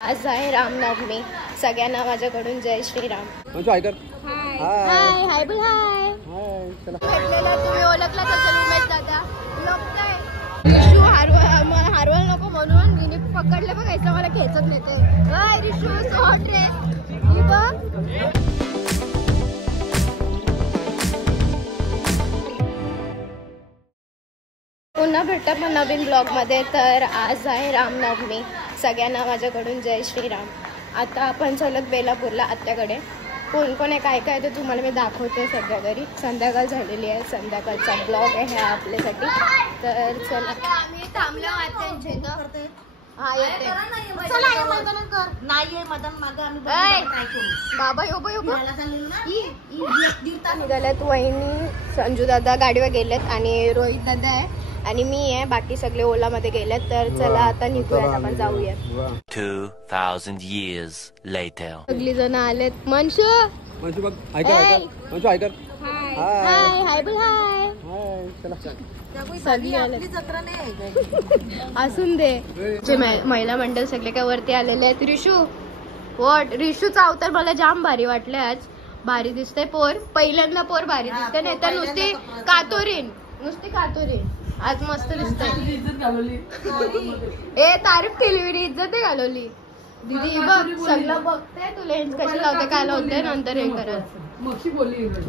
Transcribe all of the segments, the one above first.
आज आहे रामनवमी. सगळ्यांना माझ्याकडून जय श्रीराम. हाय कर. हाय हाय बोल हाय. भेटलेला तुम्ही ओळखला असेल उमेश दादा. रिशू हारवल नको म्हणून मी पकडले बघ. ऐसा मला खेचत नेते. हाय रिशू शॉर्ट ड्रेस ही बघ. पुन्हा भेटता पण नवीन ब्लॉग मध्ये. तर आज आहे रामनवमी. सगळ्यांना माझ्याकडून जय श्रीराम. आता आपण चलत बेलापूरला आत्याकडे. कोण कोण आहे काय काय ते तुम्हाला मी दाखवते. सध्या घरी संध्याकाळ झालेली आहे. संध्याकाळचा ब्लॉग आहे हा आपल्यासाठी. तर चला आम्ही थांबलो आत्यांच्या इथं. हा येते बाबा योबो योबो निघाल्यात. वहिनी संजू दादा गाडीवर गेलेत आणि रोहित दादा आहे आणि मी आहे. बाकी सगळे ओला मध्ये गेलेत. तर चला आता निघूयात आपण जाऊया. 2000 years later. सगळी जण आलेत. मनशू बघ हाय कर. मनशू हाय कर. हाय हाय बोल हाय. सगळी आले असून दे. महिला मंडळ सगळे काय वरती आलेले आहेत. रिशू वॉट रिशूचा अवतार मला जाम भारी वाटले. आज भारी दिसते. पोर पहिल्यांदा पोर भारी दिसते. नाही तर नुसती कातोरीन. आज मस्त दिसतंय. ए तारीफ केली मी इज्जत घालवली. दीदी बघ सगळं बघते. तू लेन्स कशी लावते काय लावते नंतर हे करत.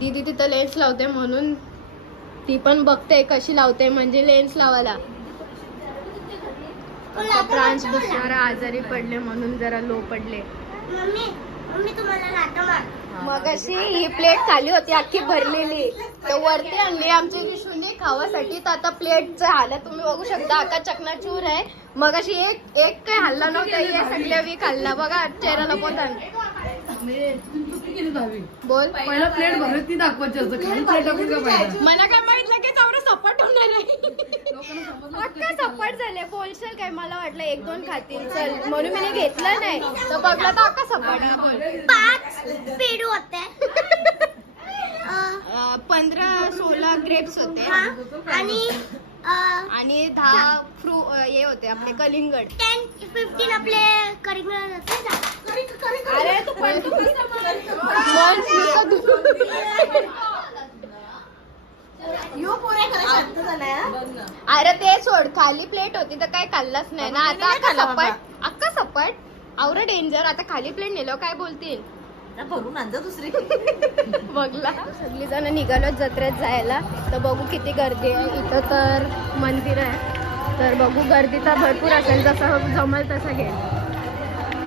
दीदी तिथं लेन्स लावते म्हणून ती पण बघते कशी लावते. म्हणजे लेन्स लावायला. प्रांश दुसऱ्या आजारी पडले म्हणून जरा लो पडले. मग अशी ही प्लेट खाली होती अख्खी भरलेली. तर वरती आणली आमच्या विशूने खावासाठी. तर आता प्लेटचं हालत तुम्ही बघू शकता. अख्खा चकनाचूर आहे. मग अशी एक काय हल्ला नव्हता. हे सगळे वी खाल्ला बघा. चेहऱ्याला पोतान बोल. पहिला प्लेट भरत ती दाखवायची असतं. खाली प्लेट टाकून का पाहिजे. मला काय माहितलं की चौरं सपाट होणार आहे. अख्खा सपाट झाले. बोलशील काय मला वाटलं 1-2 खातील चल म्हणून मी घेतलं नाही. तर बघला तर अख्खा सपाट. 5 पेरू होते. 15-16 ग्रेप्स होते आणि 10 हे होते आपले कलिंगड. 10-15 आपले कलिंगड होते. अरे तू पण अरे ते सोड. खाली प्लेट होती तर काय खाल्लाच नाही ना. आता अख्खा सपाट आवरा डेंजर. आता खाली प्लेट नेलो काय बोलतील. भरून आणजा दुसरी. बघला सगळी जण निघालो जत्रेत जायला. तर बघू किती गर्दी आहे. इथं तर मंदिर आहे. तर बघू गर्दी तर भरपूर असेल. जसं जमल तसं घे.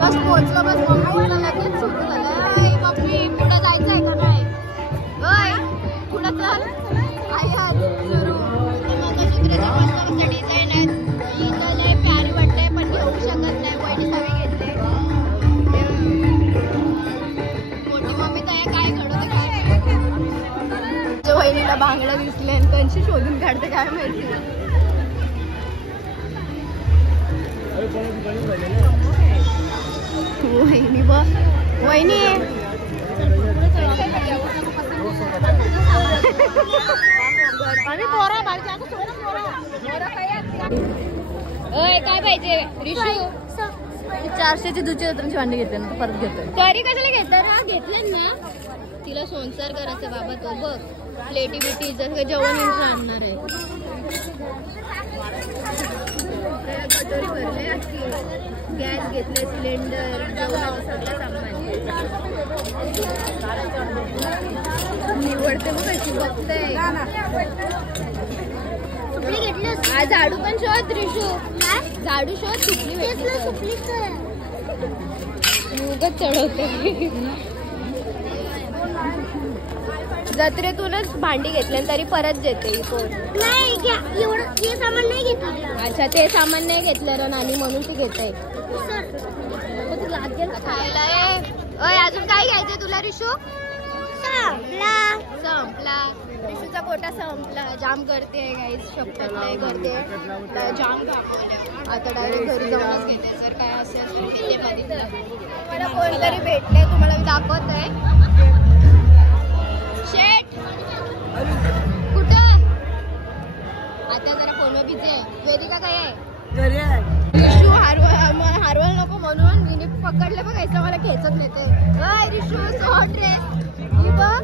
बस पोहोचलो. बस मम्मी लगेच सुरू झालं. मम्मी पुढे जायचंय का नाही. पुढं चल. आई आज सुरू. डिझाईन आहे. इथं लय प्यारी वाटते पण घेऊ शकत नाही. पहिली सगळी घेतले. मोठी मम्मी तर काय घडवते काय. वहिनीला बांगड्या दिसले आणि त्यांची शोधून काढते काय माहिती. वहिनी बघ. वहिनी काय पाहिजे रिशू. 400ची दुसरी जत्रांची भांडी घेतली ना परत घेतोय. तरी कशाला घेतलं. घेतलं ना. तिला संसार करायचा बाबा. तो बघ प्लेटी बिटी जसं जेवण आणणार आहे. कटोरी भरले. गॅस घेतले. सिलेंडर जेवण सगळं सामान निवडते मग कशी बघते. आज झाडू पण शोध रिशू. झाडू शोध. सुपली उगाच चढवते. जत्रेतूनच भांडी घेतले तरी परत देते. सामान नाही घेतलं. अच्छा ते सामान नाही घेतलं रे नानी म्हणून तू घेते. खायला अजून काय घ्यायचंय तुला रिशू. संपला. रिशूचा कोटा संपला. जाम करते गाईस. शपथ नाही करते. जाम काम. आता डायरेक्ट घरी जाऊनच घेते. जर काय असेल तर कोणतरी भेटले तुम्हाला मी दाखवत आहे. शेट कुठं. आता जरा फोन बिझी आहे. वेदिका काय आहे. रिशू हारवल नको म्हणून हिने पकडले बघ ऐसा मला खेचत नेते. रिशू सोड रे. ही बघ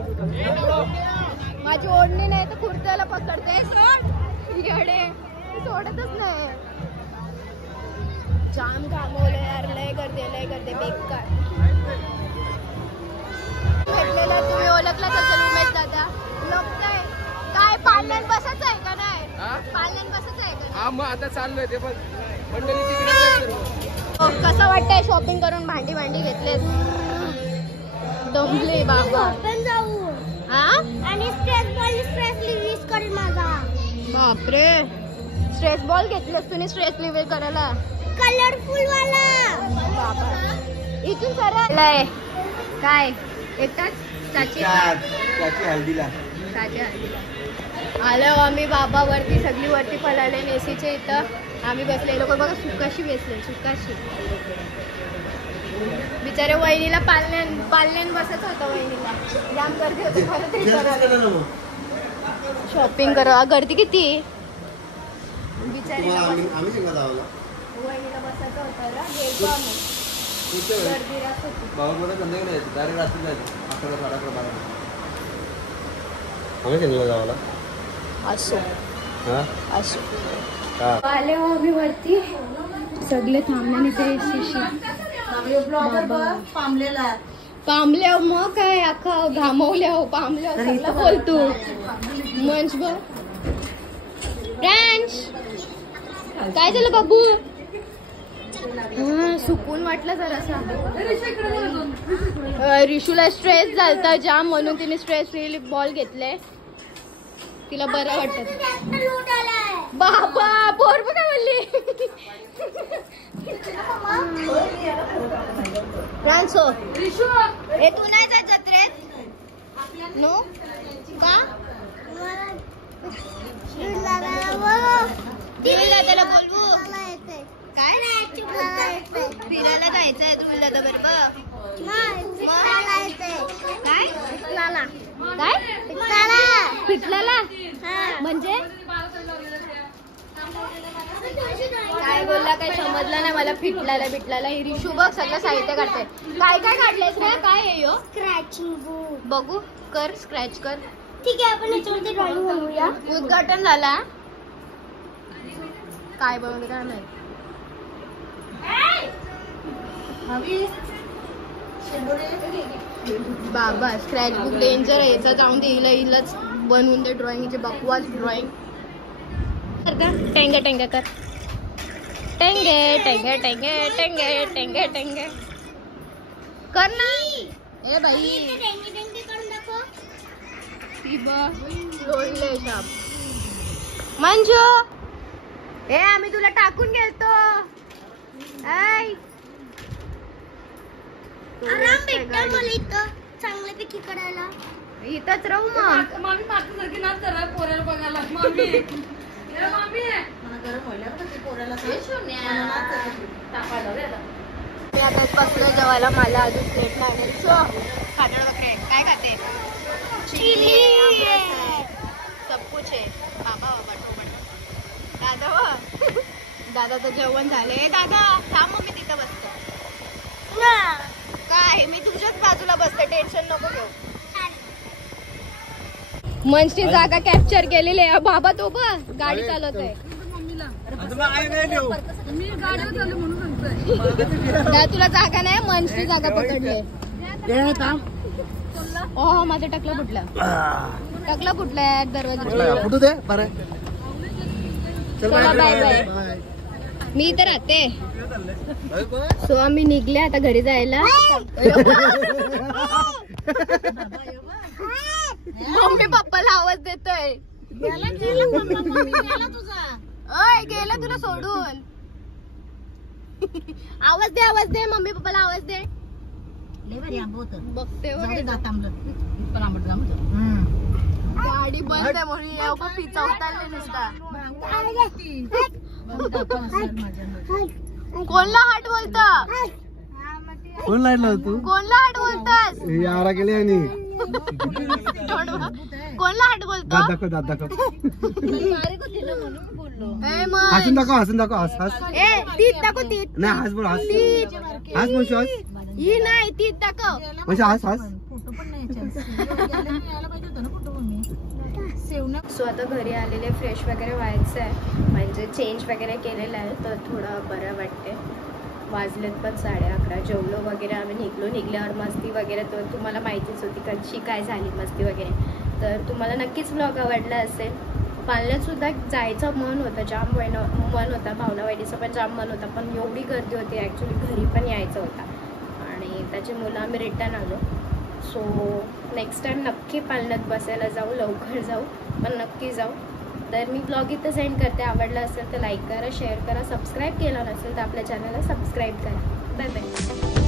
माझी ओढणी नाही तर कुर्त्याला पकडते. सोड येडे सोडतच नाही. जाम घामवलं यार. लय करते बेकार. भेटलेला तुम्ही ओळखलाच असेल उमेश दादा. लोकय काय पाल्यान बसायचं आहे का नाही? पाल्यान बसायचं आहे का? हा मग आता चाललोय ते पण मंडळी तिकडे. कसं वाटतंय शॉपिंग करून? भांडी घेतलेस? दमले बाबा. आपण जाऊ. हा आणि स्ट्रेस रिलीज कर माझा. बापरे स्ट्रेस बॉल घेतलेस तुम्ही स्ट्रेस रिलीज करायला? कलरफुल वाला बाबा. इथून सरळ काय एकटाच चाची हल्दीला आलो आम्ही. बाबा वरती सगळी वरती पळाले नेसीचे. इथं आम्ही बसले. लोक बघा सुकाशी बसले. सुकाशी बिचारे. वहिनीला पाल्यान बसत होतं. वहिनीला जाम गर्दी होती. खरं तरी शॉपिंग करा. गर्दी किती बिचारी. वहिनीला बसायचं होतं ना. गेलो आम्ही. गर्दी राहत होती. बाबाला संध्याकाळी जायचं. डायरेक्ट रात्री जायचं. 11-12 जावाला असो हा असो. आले हो आम्ही वरती. सगळे थांबल्याने ते पामल्या. मग काय अख्खा घामवल्या हो. पामल्या सगळं बोलतो. मंच बघ फ्रेंड्स. काय झालं बाबू? सुकून वाटलं जरासा. रिशूला स्ट्रेस झालता जाम म्हणून तिने स्ट्रेस रिलीफ बॉल घेतले. तिला बरं वाटत. बाबा बोर बघा म्हणली. फ्रान्सो हे तू नाही जायचं जत्रेत? नो का? त्याला बोलवू काय? फिरायला जायचंय तुला दादा बरोबर? काय काय पिटलाला म्हणजे काय बोलला? काय समजलं नाही मला. फिटलाला ही रिशू बघ सगळं साहित्य काढते. काय काढलंयस रे? काय आहे यो? Scratching book. बघू कर स्क्रॅच कर. ठीक आहे आपण याच्यावरती ड्रॉइंग बनवूया. उद्घाटन झाला. काय बनवलं काय माहिती. बाबा स्क्रॅच बुक डेंजर आहे. याचा जाऊन दे. हिलाच बनवून दे ड्रॉइंगचे. बकवास ड्रॉइंग टेंगे टेंगे कर. टेंगे टेंगे टेंगे टेंगे टेंगे टेंगे कर ना. ए बाई मंजू ए आम्ही तुला टाकून गेलतो. आराम भेटता मला इथं चांगल्यापैकी करायला. इथंच राहू मग. मामी मागच्यासारखी ना जरा पोराला बघायला. मामी मी आता बसलो जेवायला. मला अजून प्लेट लागेल. खाणार वगैरे काय खाते? सब कुछ आहे. बाबा दादा जेवण झाले. दादा थांब मी तिथं बसते. काय मी तुझ्याच बाजूला बसते. टेन्शन नको घेऊ. मंचची जागा कॅप्चर केलेली आहे. बाबा तो बघ गाडी चालवतोय. तुला जागा नाही. मंचची जागा पकडली. हो माझं टकलं फुटलं दरवाजा. चला बाय बाय. मी इथं राहते. सो आम्ही निघले आता घरी जायला. मम्मी पप्पाला आवाज देतोय. गेला तुला सोडून. आवाज दे मम्मी पप्पाला आवाज दे. बघते गाडी बंद आहे म्हणून पिझ्झा उतारले नुसता. कोणला हाट बोलता? कोण लाईटला तू? कोणला हाट बोलतास? यारा केली आणि कोणला हाट बोलतो? दाखव. हसून दाखव हस ए तीत दाखव तीत नाही हस बोल हस तीत हस बोल हस ही नाही तीत दाखव म्हणजे हस सो आता घरी आलेले फ्रेश वगैरे व्हायचं आहे म्हणजे चेंज वगैरे केलेलं आहे तर थोडं बरं वाटते. वाजलेत पण 11:30 जेवलो वगैरे आम्ही निघल्यावर मस्ती वगैरे तर तुम्हाला माहितीच होती कशी काय झाली मस्ती वगैरे. तर तुम्हाला नक्कीच व्लॉग आवडला असेल. पाल्यात सुद्धा जायचं मन होतं जाम मन होता भावनावाडीचं पण जाम मन होता पण एवढी गर्दी होती ॲक्च्युली घरी पण यायचं होता आणि त्याची मुलं आम्ही रिटर्न आलो. सो नेक्स्ट टाईम नक्की पालण्यात बसायला जाऊ लवकर जाऊ पण नक्की जाऊ. तर मी ब्लॉग इथं सेंड करते. आवडलं असेल तर लाईक करा शेअर करा सबस्क्राईब केला नसेल तर आपल्या चॅनलला सबस्क्राईब करा. Bye bye.